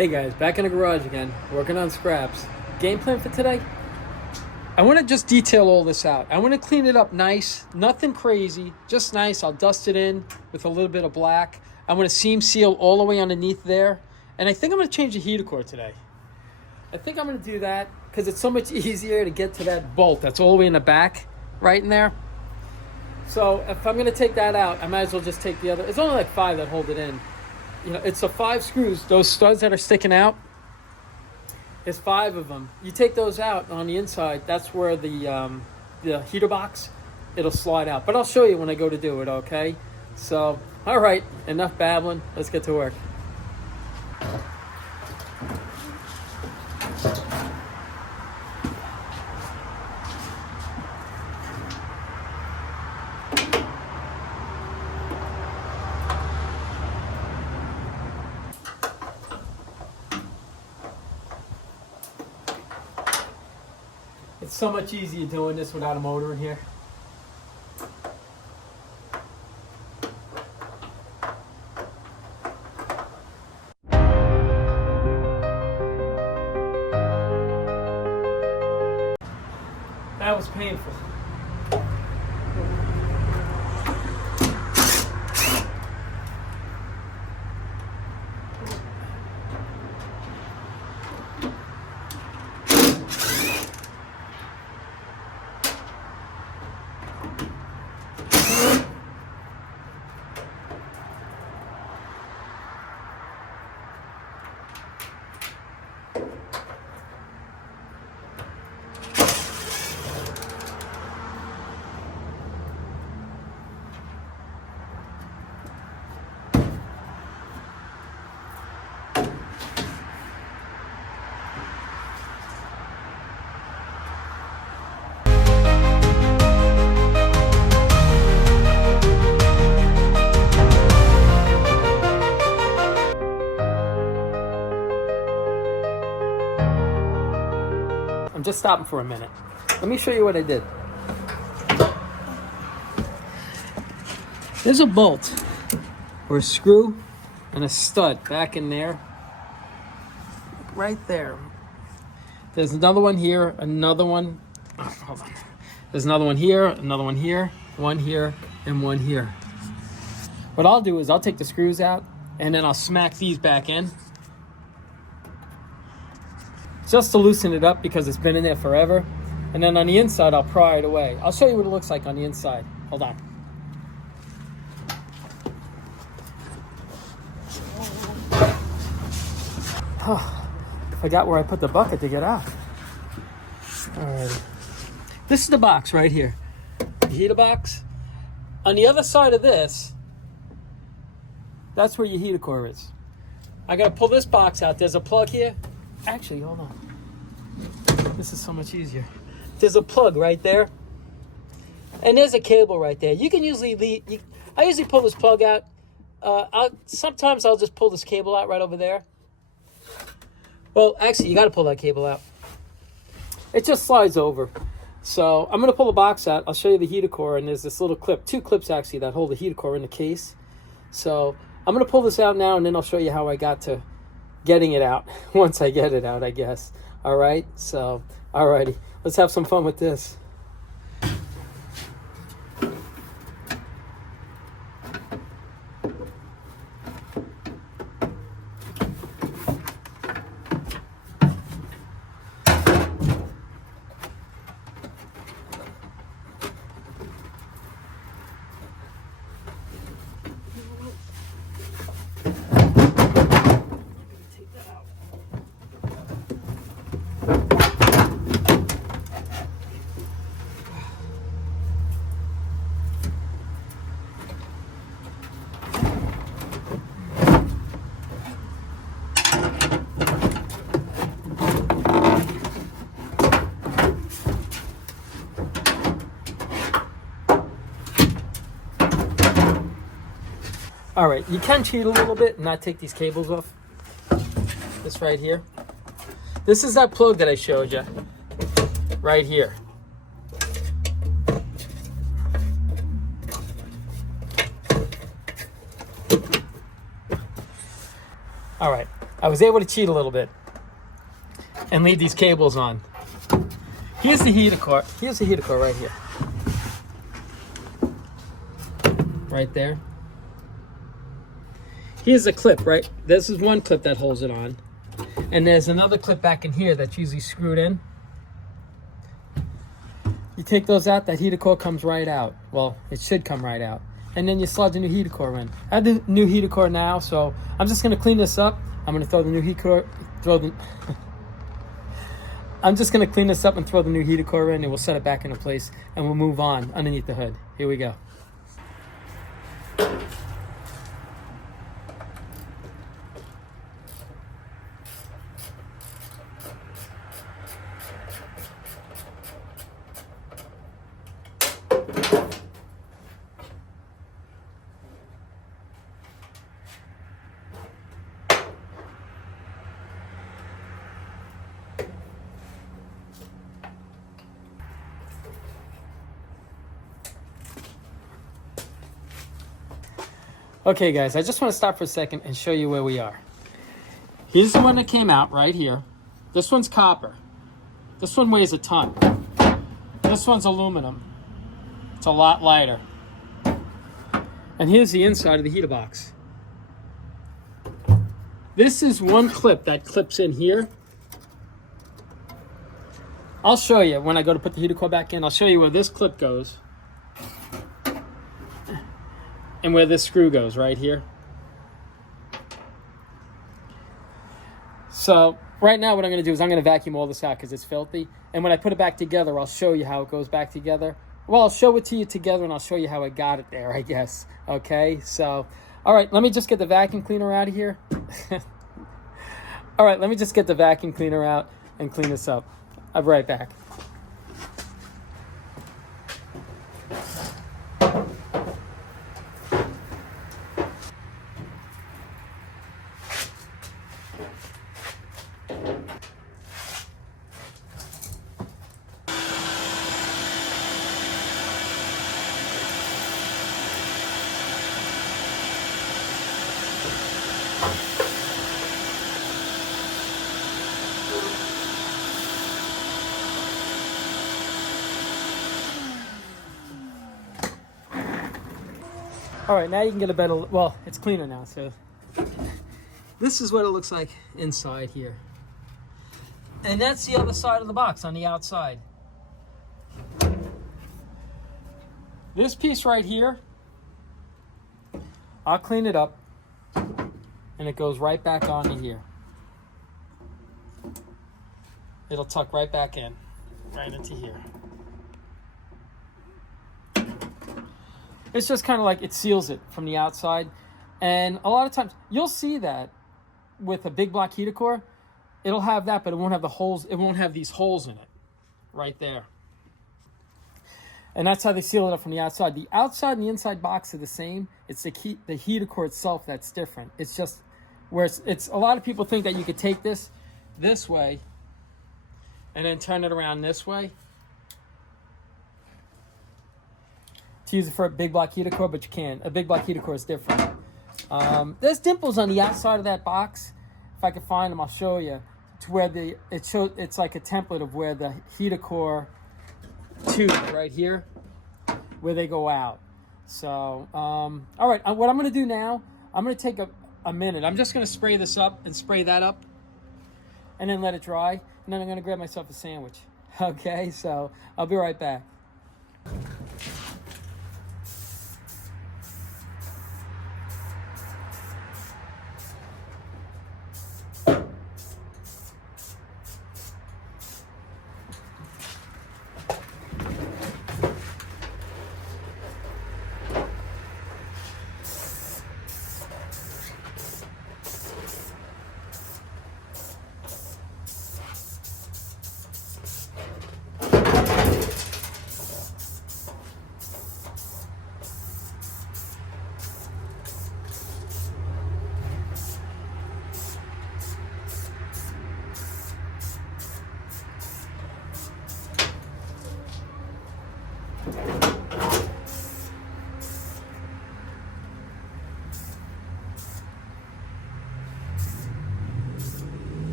Hey guys, back in the garage again, working on scraps. Game plan for today? I want to just detail all this out. I want to clean it up nice, nothing crazy, just nice. I'll dust it in with a little bit of black. I want to seam seal all the way underneath there. And I think I'm going to change the heater core today. I think I'm going to do that because it's so much easier to get to that bolt that's all the way in the back, right in there. So if I'm going to take that out, I might as well just take the other. It's only like 5 that hold it in. You know, it's a 5 screws. Those studs that are sticking out, there's 5 of them. You take those out on the inside, that's where the heater box, it'll slide out. But I'll show you when I go to do it, okay? So, all right, enough babbling. Let's get to work. It's so much easier doing this without a motor in here. That was painful. I'm just stopping for a minute. Let me show you what I did. There's a bolt or a screw and a stud back in there. Right there. There's another one here, another one. Oh, hold on. There's another one here, another one here, one here, and one here. What I'll do is I'll take the screws out and then I'll smack these back in. Just to loosen it up because it's been in there forever. And then on the inside, I'll pry it away. I'll show you what it looks like on the inside. Hold on. Oh, forgot where I put the bucket to get out. All right. This is the box right here. The heater box. On the other side of this, that's where your heater core is. I gotta pull this box out. There's a plug here. Actually, hold on. This is so much easier. There's a plug right there. And there's a cable right there. You can usually I usually pull this plug out. Sometimes I'll just pull this cable out right over there. Well, actually, you got to pull that cable out. It just slides over. So I'm going to pull the box out. I'll show you the heater core. And there's this little clip. 2 clips, actually, that hold the heater core in the case. So I'm going to pull this out now, and then I'll show you how I got to getting it out once I get it out, I guess. All right, so alrighty, let's have some fun with this. All right, you can cheat a little bit and not take these cables off. This right here. This is that plug that I showed you. Right here. All right, I was able to cheat a little bit and leave these cables on. Here's the heater core. Here's the heater core right here. Right there. Here's a clip, right? This is one clip that holds it on. And there's another clip back in here that's usually screwed in. You take those out, that heater core comes right out. Well, it should come right out. And then you slide the new heater core in. I have the new heater core now, so I'm just gonna clean this up. I'm gonna throw the new heater core, I'm just gonna clean this up and throw the new heater core in, and we'll set it back into place, and we'll move on underneath the hood. Here we go. Okay guys, I just want to stop for a second and show you where we are. Here's the one that came out right here. This one's copper. This one weighs a ton. This one's aluminum. It's a lot lighter. And here's the inside of the heater box. This is one clip that clips in here. I'll show you when I go to put the heater core back in. I'll show you where this clip goes. And where this screw goes right here. So right now what I'm going to do is I'm going to vacuum all this out because it's filthy. And when I put it back together, I'll show you how it goes back together. Well, I'll show it to you together and I'll show you how I got it there, I guess. Okay, so, all right, let me just get the vacuum cleaner out of here. All right, let me just get the vacuum cleaner out and clean this up. I'll be right back. All right, now you can get a better, well, it's cleaner now, so. This is what it looks like inside here. And that's the other side of the box on the outside. This piece right here, I'll clean it up and it goes right back onto here. It'll tuck right back in, right into here. It's just kind of like it seals it from the outside. And a lot of times you'll see that with a big block heater core, it'll have that, but it won't have the holes. It won't have these holes in it right there. And that's how they seal it up from the outside. The outside and the inside box are the same. It's the heater core itself that's different. It's just where it's a lot of people think that you could take this way and then turn it around this way to use it for a big block heater core, but you can't. A big block heater core is different. There's dimples on the outside of that box. If I can find them, I'll show you. To where it's like a template of where the heater core tube right here, where they go out. So, all right, what I'm gonna do now, I'm gonna take a minute. I'm just gonna spray this up and spray that up and then let it dry. And then I'm gonna grab myself a sandwich. Okay, so I'll be right back.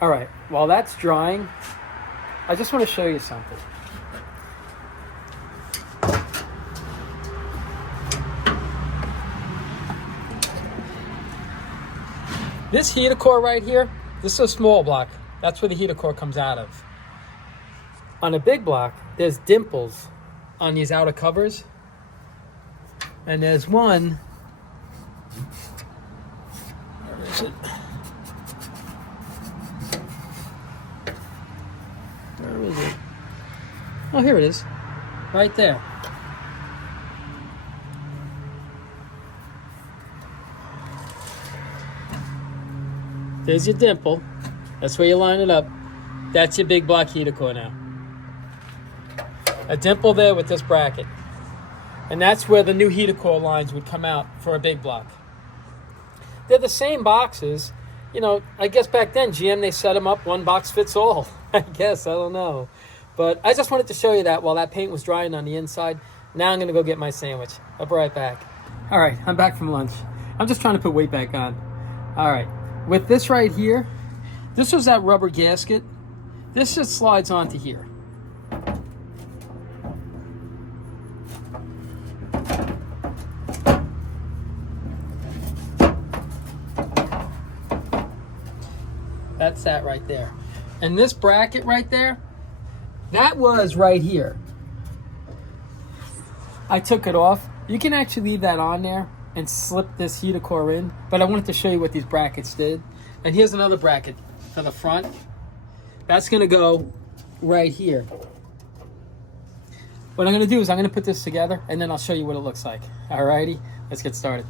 All right, while that's drying, I just want to show you something. This heater core right here, this is a small block. That's where the heater core comes out of. On a big block, there's dimples on these outer covers. And there's one, where is it? Where is it? Oh, here it is, right there. There's your dimple. That's where you line it up. That's your big block heater core now. A dimple there with this bracket. And that's where the new heater core lines would come out for a big block. They're the same boxes. You know, I guess back then, GM, they set them up, one box fits all. I guess, I don't know. But I just wanted to show you that while that paint was drying on the inside. Now I'm going to go get my sandwich. I'll be right back. All right, I'm back from lunch. I'm just trying to put weight back on. All right, with this right here, this was that rubber gasket. This just slides onto here. That's that right there. And this bracket right there, that was right here. I took it off. You can actually leave that on there and slip this heater core in, but I wanted to show you what these brackets did. And here's another bracket for the front. That's gonna go right here. What I'm gonna do is I'm gonna put this together and then I'll show you what it looks like. Alrighty, let's get started.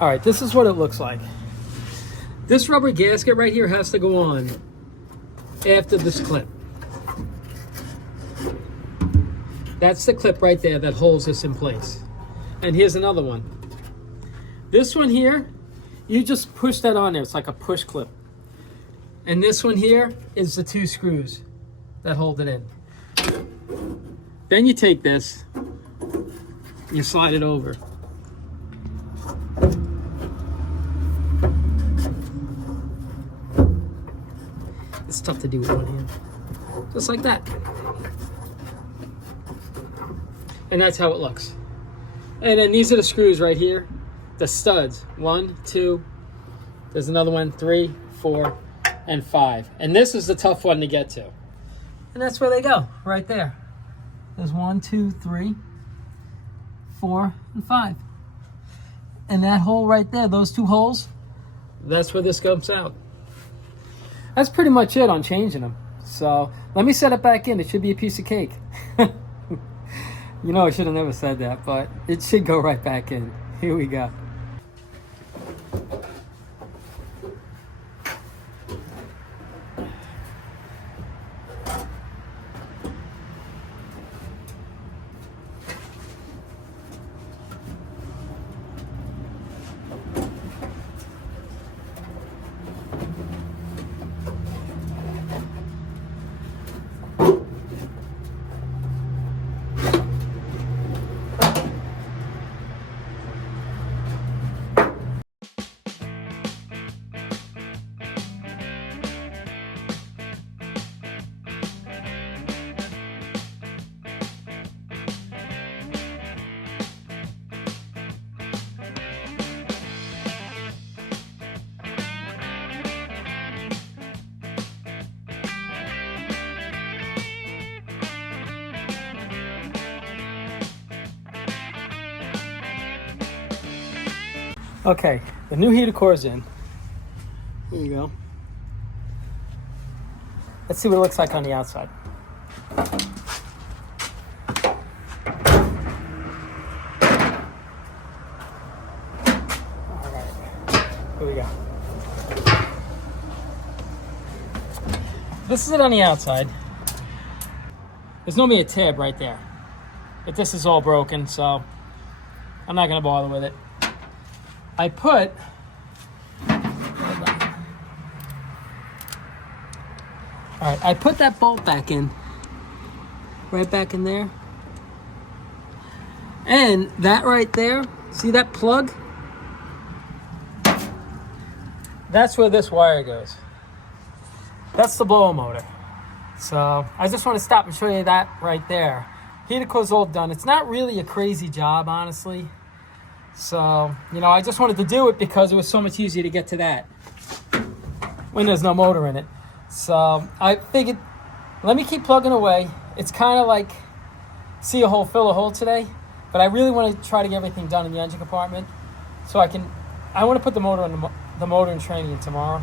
All right, this is what it looks like. This rubber gasket right here has to go on after this clip. That's the clip right there that holds this in place. And here's another one. This one here, you just push that on there. It's like a push clip. And this one here is the 2 screws that hold it in. Then you take this, you slide it over. It's tough to do with one hand. Just like that. And that's how it looks. And then these are the screws right here. The studs. 1, 2, there's another one, 3, 4, and 5. And this is the tough one to get to. And that's where they go, right there. There's 1, 2, 3, 4, and 5. And that hole right there, those 2 holes, that's where this comes out. That's pretty much it on changing them. So let me set it back in. It should be a piece of cake. You know, I should have never said that, but it should go right back in. Here we go. Okay, The new heater core is in. Here you go. Let's see what it looks like on the outside. All right, here we go. This is it on the outside. There's normally a tab right there, but this is all broken, so I'm not gonna bother with it. I put, all right, I put that bolt back in, right back in there. And that right there, see that plug? That's where this wire goes. That's the blower motor. So I just want to stop and show you that right there. Heater core's all done. It's not really a crazy job, honestly. So, you know, I just wanted to do it because it was so much easier to get to that when there's no motor in it. So I figured, let me keep plugging away. It's kind of like see a hole, fill a hole today, but I really want to try to get everything done in the engine compartment so I want to put the motor in the motor and training in tomorrow.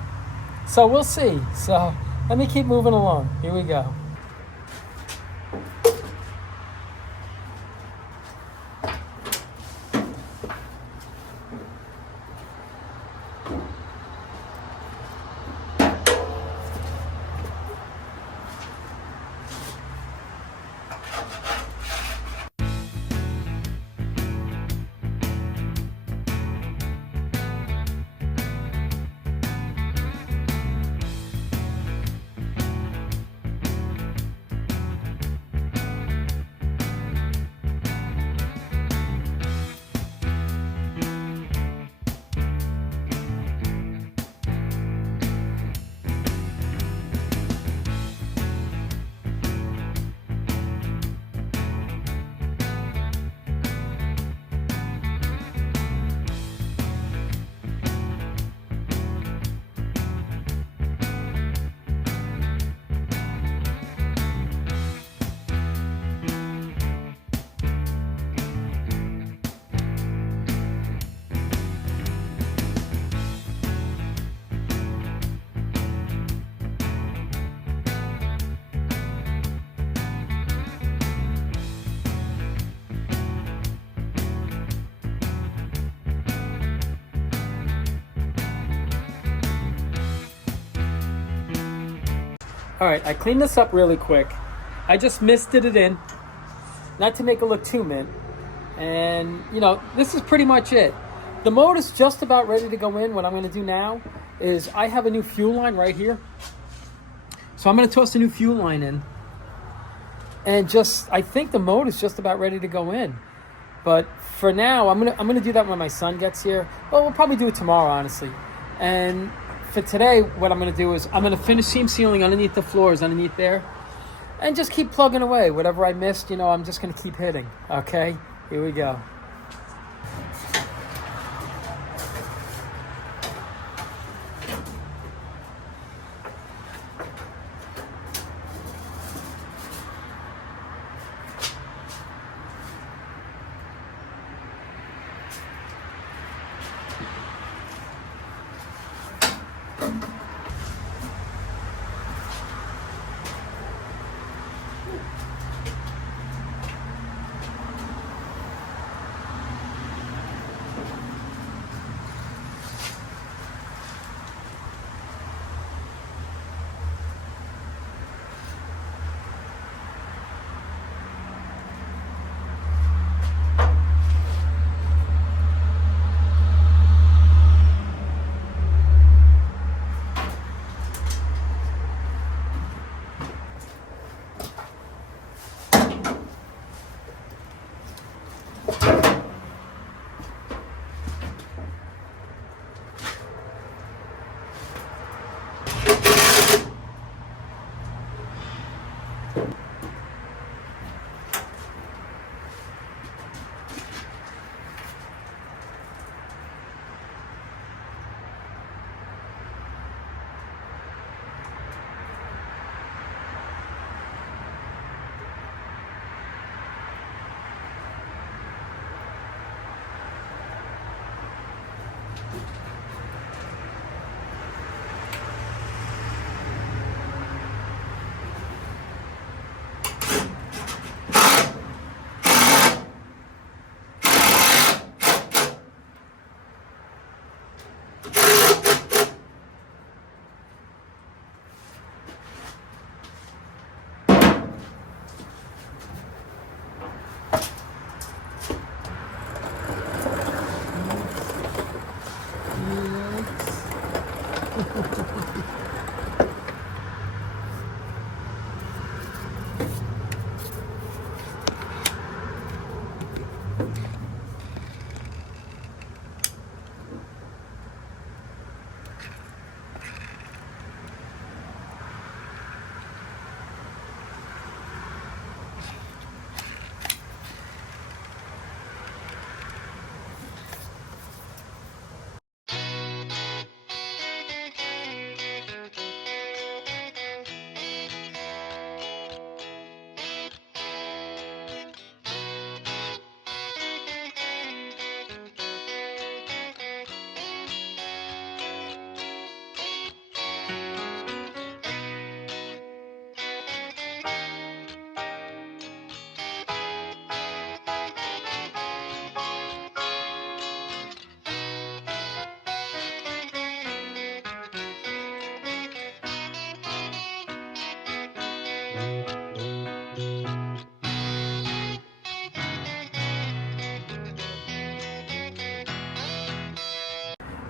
So we'll see. So let me keep moving along. Here we go. All right, I cleaned this up really quick. I just misted it in, not to make it look too mint. And, you know, this is pretty much it. The motor's just about ready to go in. What I'm going to do now is I have a new fuel line right here. So I'm going to toss a new fuel line in. And I think the motor's just about ready to go in. But for now, I'm gonna do that when my son gets here. Well, we'll probably do it tomorrow, honestly. And for today, what I'm going to do is I'm going to finish seam sealing underneath the floors, underneath there, and just keep plugging away. Whatever I missed, you know, I'm just going to keep hitting. Okay, here we go.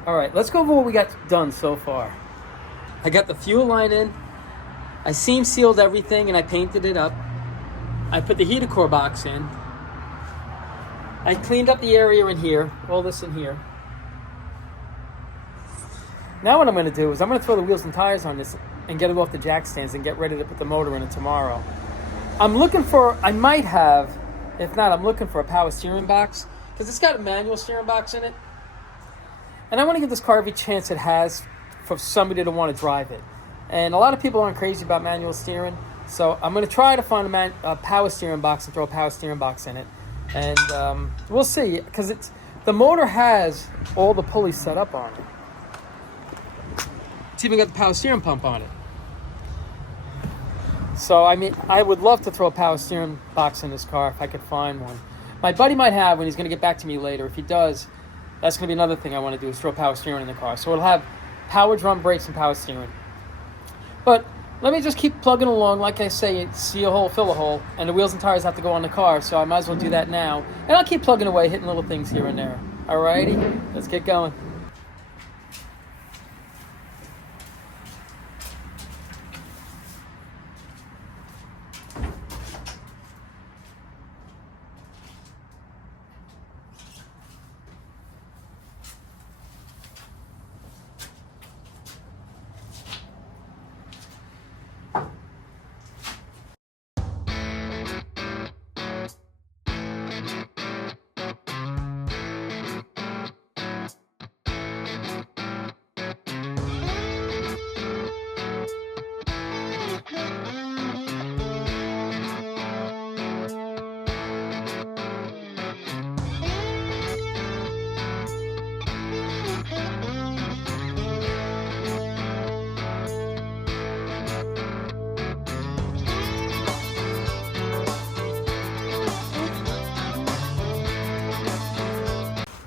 All right, let's go over what we got done so far. I got the fuel line in. I seam sealed everything and I painted it up. I put the heater core box in. I cleaned up the area in here, all this in here. Now what I'm going to do is I'm going to throw the wheels and tires on this and get it off the jack stands and get ready to put the motor in it tomorrow. I'm looking for, I might have, if not, I'm looking for a power steering box because it's got a manual steering box in it. And I want to give this car every chance it has for somebody to want to drive it. And a lot of people aren't crazy about manual steering. So I'm going to try to find a power steering box and throw a power steering box in it. And we'll see, because the motor has all the pulleys set up on it. It's even got the power steering pump on it. So, I mean, I would love to throw a power steering box in this car if I could find one. My buddy might have when he's going to get back to me later. If he does, that's going to be another thing I want to do is throw power steering in the car. So it'll have power drum brakes and power steering. But let me just keep plugging along. Like I say, see a hole, fill a hole. And the wheels and tires have to go on the car, so I might as well do that now. And I'll keep plugging away, hitting little things here and there. Alrighty, let's get going.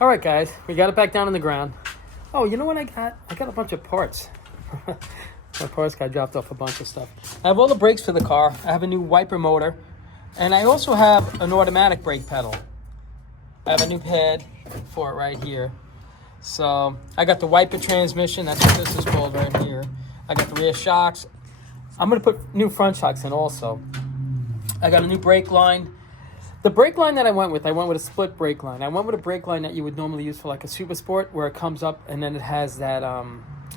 All right, guys, we got it back down on the ground. Oh, you know what I got? I got a bunch of parts. My parts got dropped off a bunch of stuff. I have all the brakes for the car. I have a new wiper motor. And I also have an automatic brake pedal. I have a new pad for it right here. So I got the wiper transmission. That's what this is called right here. I got the rear shocks. I'm going to put new front shocks in also. I got a new brake line. The brake line that I went with a split brake line. I went with a brake line that you would normally use for like a Super Sport, where it comes up and then it has that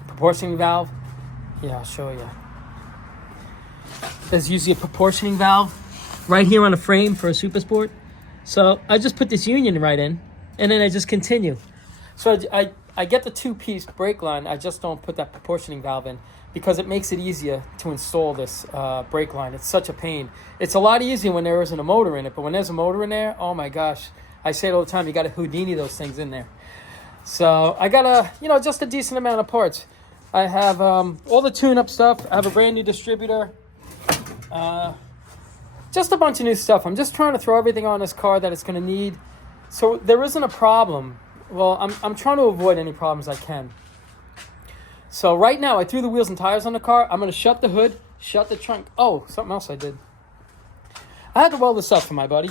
proportioning valve. Yeah, I'll show you. There's usually a proportioning valve right here on the frame for a Super Sport. So I just put this union right in, and then I just continue. So I get the two-piece brake line. I just don't put that proportioning valve in because it makes it easier to install this brake line. It's such a pain. It's a lot easier when there isn't a motor in it, but when there's a motor in there, oh my gosh. I say it all the time, you got to Houdini those things in there. So I got just a decent amount of parts. I have all the tune-up stuff. I have a brand new distributor. Just a bunch of new stuff. I'm just trying to throw everything on this car that it's going to need. So there isn't a problem. Well, I'm trying to avoid any problems I can. So right now, I threw the wheels and tires on the car. I'm going to shut the hood, shut the trunk. Oh, something else I did. I had to weld this up for my buddy.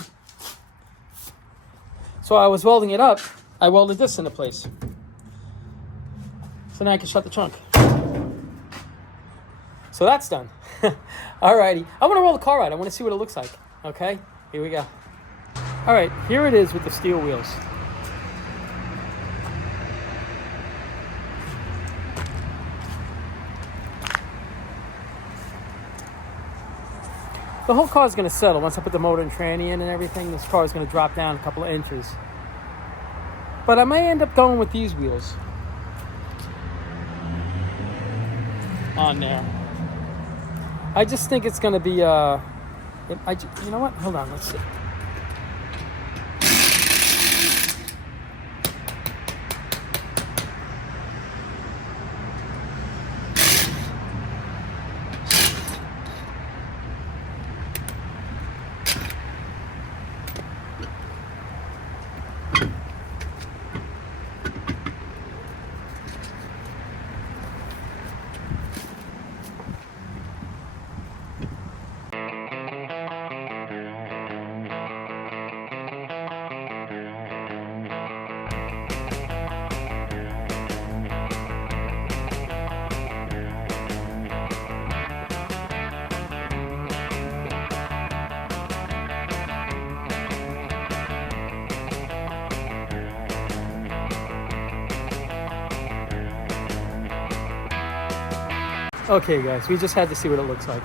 So I was welding it up. I welded this into place. So now I can shut the trunk. So that's done. Alrighty, I want to roll the car out. I want to see what it looks like. Okay, here we go. All right, here it is with the steel wheels. The whole car is going to settle once I put the motor and tranny in and everything. This car is going to drop down a couple of inches. But I may end up going with these wheels on there. I just think it's going to be, you know what? Hold on, let's see. Okay, guys, we just had to see what it looks like.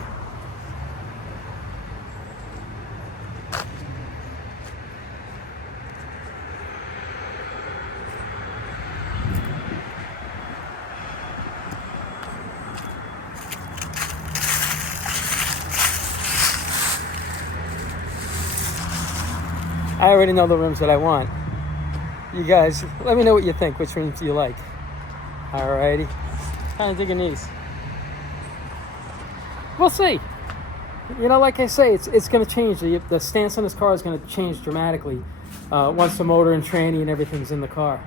I already know the rims that I want. You guys, let me know what you think. Which rims do you like? Alrighty. Kind of digging these. We'll see. You know, like I say, it's going to change. The stance on this car is going to change dramatically once the motor and tranny and everything's in the car.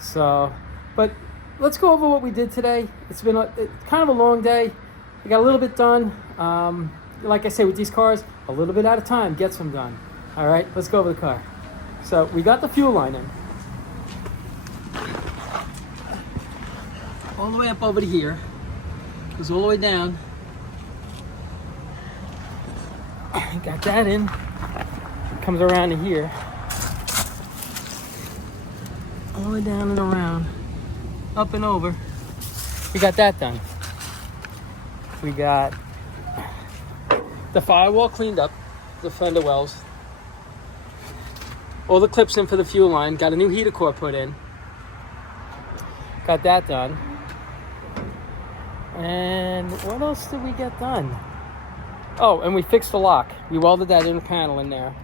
So, but let's go over what we did today. It's been kind of a long day. We got a little bit done. Like I say, with these cars, a little bit at a time gets them done. All right, let's go over the car. So we got the fuel line in. All the way up over to here. Goes all the way down. Got that in. Comes around to here. All the way down and around. Up and over. We got that done. We got the firewall cleaned up. The fender wells. All the clips in for the fuel line. Got a new heater core put in. Got that done. And what else did we get done? Oh, and we fixed the lock. We welded that inner panel in there.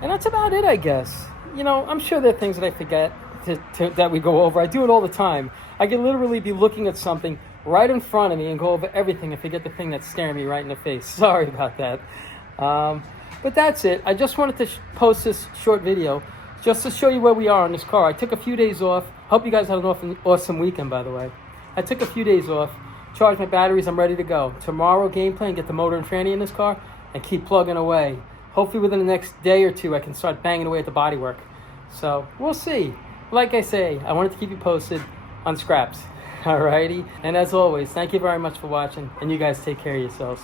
And that's about it, I guess. You know, I'm sure there are things that I forget that we go over. I do it all the time. I can literally be looking at something right in front of me and go over everything and forget the thing that's staring me right in the face. Sorry about that. But that's it. I just wanted to post this short video just to show you where we are on this car. I took a few days off. Hope you guys had an awesome weekend, by the way. I took a few days off. Charge my batteries, I'm ready to go. Tomorrow, game plan, get the motor and tranny in this car and keep plugging away. Hopefully within the next day or two, I can start banging away at the bodywork. So we'll see. Like I say, I wanted to keep you posted on scraps. Alrighty. And as always, thank you very much for watching, and you guys take care of yourselves.